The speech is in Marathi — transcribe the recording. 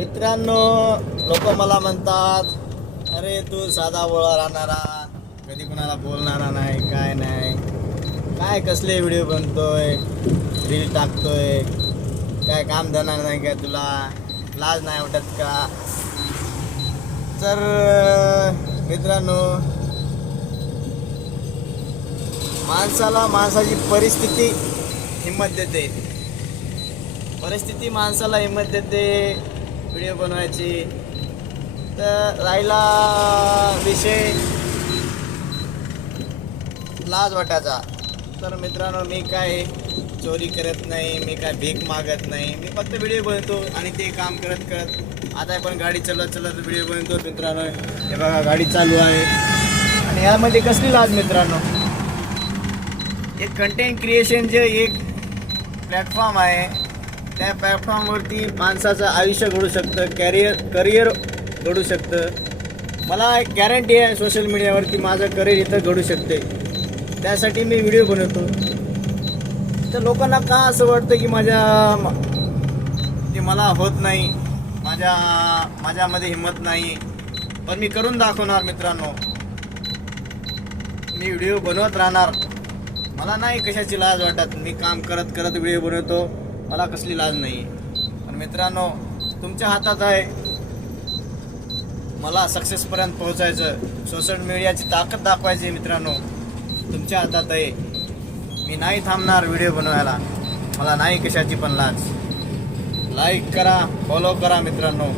मित्रांनो, लोक मला म्हणतात, अरे तू साधा बोळा राहणारा, कधी कुणाला बोलणारा नाही, काय नाही, काय कसले व्हिडिओ बनतोय, रील टाकतोय, काय काम धंदा नाही काय, तुला लाज नाही वाटत का? तर मित्रांनो, माणसाला माणसाची परिस्थिती हिंमत देते. परिस्थिती माणसाला हिंमत देते व्हिडिओ बनवायची. तर राहिला विषय लाज वाटायचा, तर मित्रांनो, मी काय चोरी करत नाही, मी काय भीक मागत नाही, मी फक्त व्हिडिओ बनवतो. आणि ते काम करत करत आता पण गाडी चालत व्हिडिओ बनवतो. मित्रांनो, हे बघा गाडी चालू आहे. आणि यामध्ये कसली लाज मित्रांनो? एक कंटेंट क्रिएशनचे एक प्लॅटफॉर्म आहे. त्या प्लॅटफॉर्मवरती माणसाचं आयुष्य घडू शकतं, करिअर घडू शकतं. मला एक गॅरंटी आहे, सोशल मीडियावरती माझं करिअर इथं घडू शकते. त्यासाठी मी व्हिडिओ बनवतो. तर लोकांना का असं वाटतं की ते मला होत नाही, माझ्यामध्ये हिंमत नाही. पण मी करून दाखवणार मित्रांनो. मी व्हिडिओ बनवत राहणार. मला नाही कशाची लाज वाटत. मी काम करत करत व्हिडिओ बनवतो, मला कसली लाज नाही. पण मित्रांनो, तुमच्या हातात आहे मला सक्सेसपर्यंत पोहोचायचं. सोशल मीडियाची ताकद दाखवायची मित्रांनो, तुमच्या हातात आहे. मी नाही थांबणार व्हिडिओ बनवायला. मला नाही कशाची पण लाज. लाईक करा, फॉलो करा मित्रांनो.